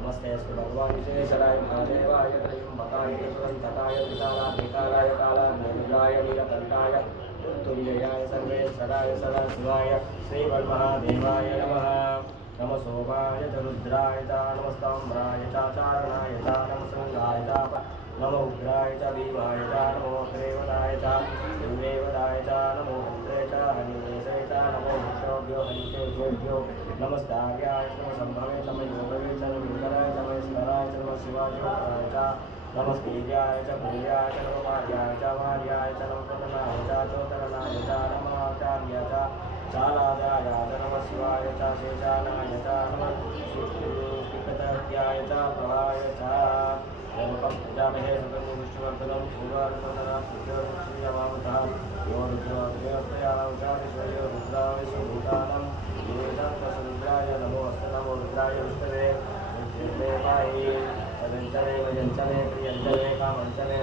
नमस्ते भगवान विशेषराय महादेवाय त्र्यंबकाय त्र्यंबकाय विकालाय कालाय नीलकंठाय तुल्ययाय सर्वेश्वराय सदाशिवाय श्रीमन्महादेवाय नमः। नमः सोमाय च रुद्राय च नमस्ताम्राय च चारणाय च नमस्संगाय च नमो उग्राय च भीमाय च नमो देवताय च देवताय च नमो भद्रे च हरिवेशाय च नमो विष्णुभ्यो हरिकेभ्यो नमस्तार्याय नमः संभवे च योगवे च नमोदराय च नमस्काराय च नमः शिवाय च नमस्तेजाय च भूयाय च नमः मार्याय च नमः प्रदनाय च चोतरनाय च नमः आचार्याय च चालादाय च नमः शिवाय च शेषानाय च नमः सुकृतत्याय च प्रभाय च नमः प्रजामहे सुगन्धि विष्णुवर्धनं पूर्वार्पणं पुत्रश्रीयमामतः यो रुद्राय रुद्राय रुद्राय नमो अस्तु नमो रुद्राय विष्णवे देवाय वदंचने वजंचने प्रियंचने कामंचने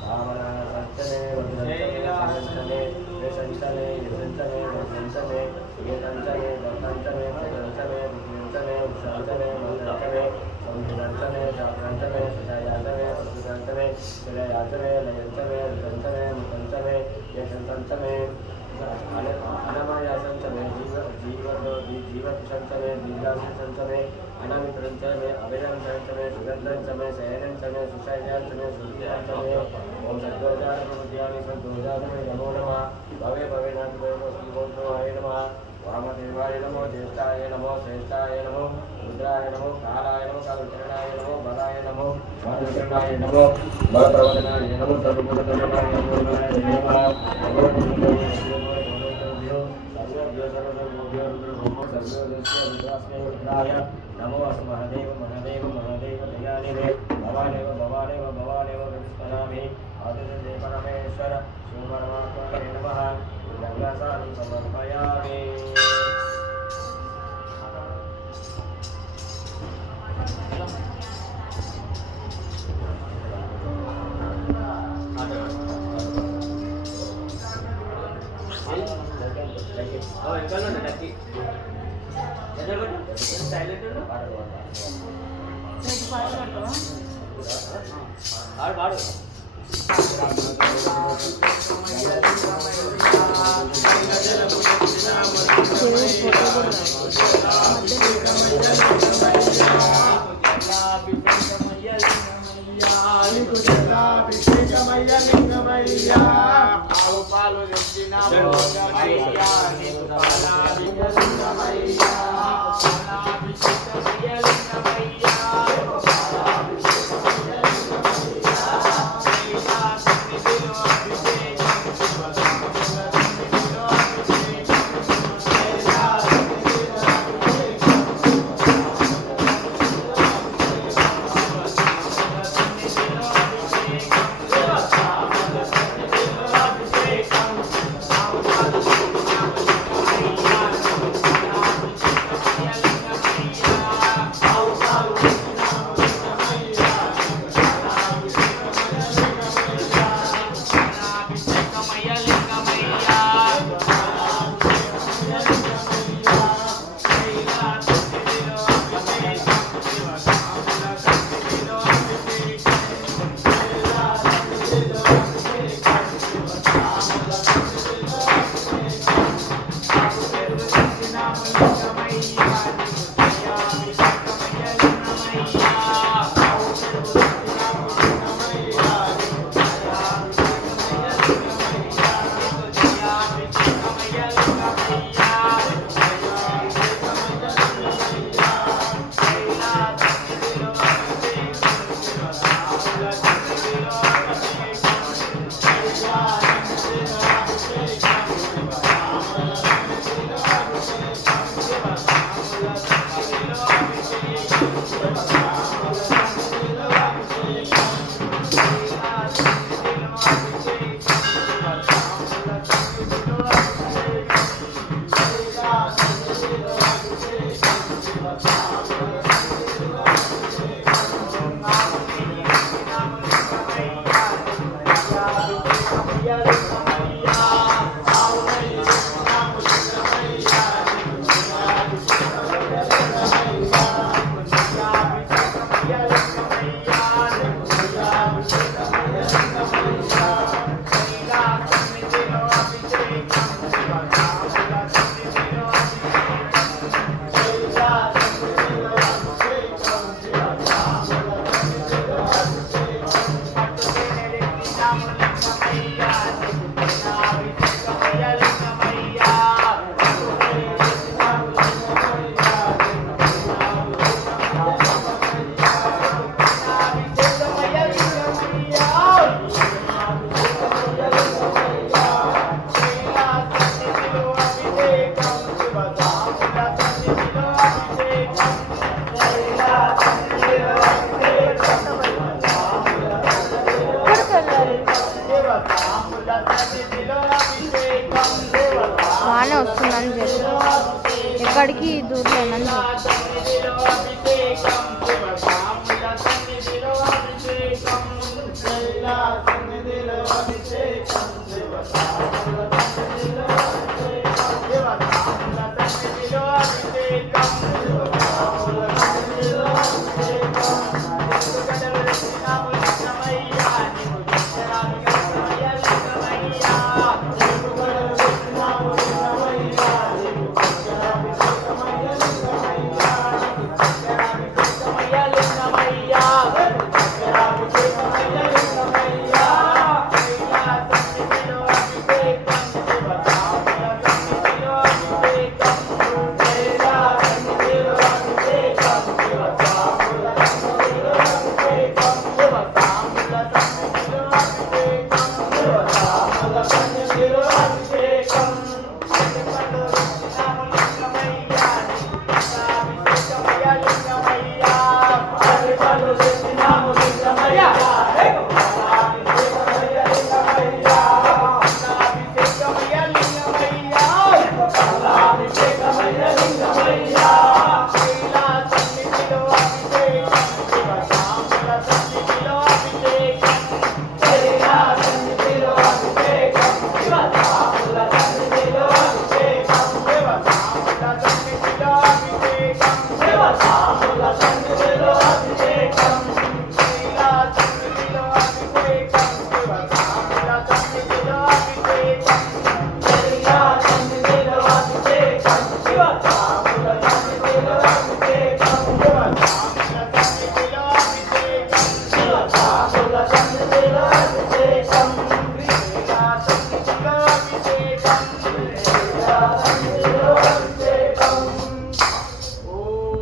सामनासंचने वदंचने वेशंचने यशंचने वदंचने येतंचने दत्तंचने प्रजंचने विद्यंचने उषंचने वदंचने संविदंचने जागरंचने सजायाचने प्रसुदंचने शिलयाचने लयंचने रुदंचने मुदंचने यशंचने अनमायासंचने जीवत्संचने दीर्घासंचने अनामित्रंचने अभयंचने सुगंधंचने शयनंचने सुशयनंचने सुर्यांचने ओम सद्वजानप्रभुज्ञानि सद्वजानमे नमो नमः भवे भवेनाथदेवस्मिवोत्तमाय नमः वामदेवाय नमो ज्येष्ठाय नमो श्रेष्ठाय नमो रुद्राय नमो कालाय नमो कालचरणाय नमो बलाय नमो वाणचरणाय नमो बलप्रवदनाय नमो सर्वभूतनाय नमो नमः नमो अस्तु महादेव महादेव महादेव दयानिधे भवानेव भवानेव भवानेव विस्मरामि आदिदेव परमेश्वर शिवपरमात्मने नमः गंगासानं समर्पयामि। బాగానే వస్తుందని చెప్పి ఎక్కడికి దూరలేనని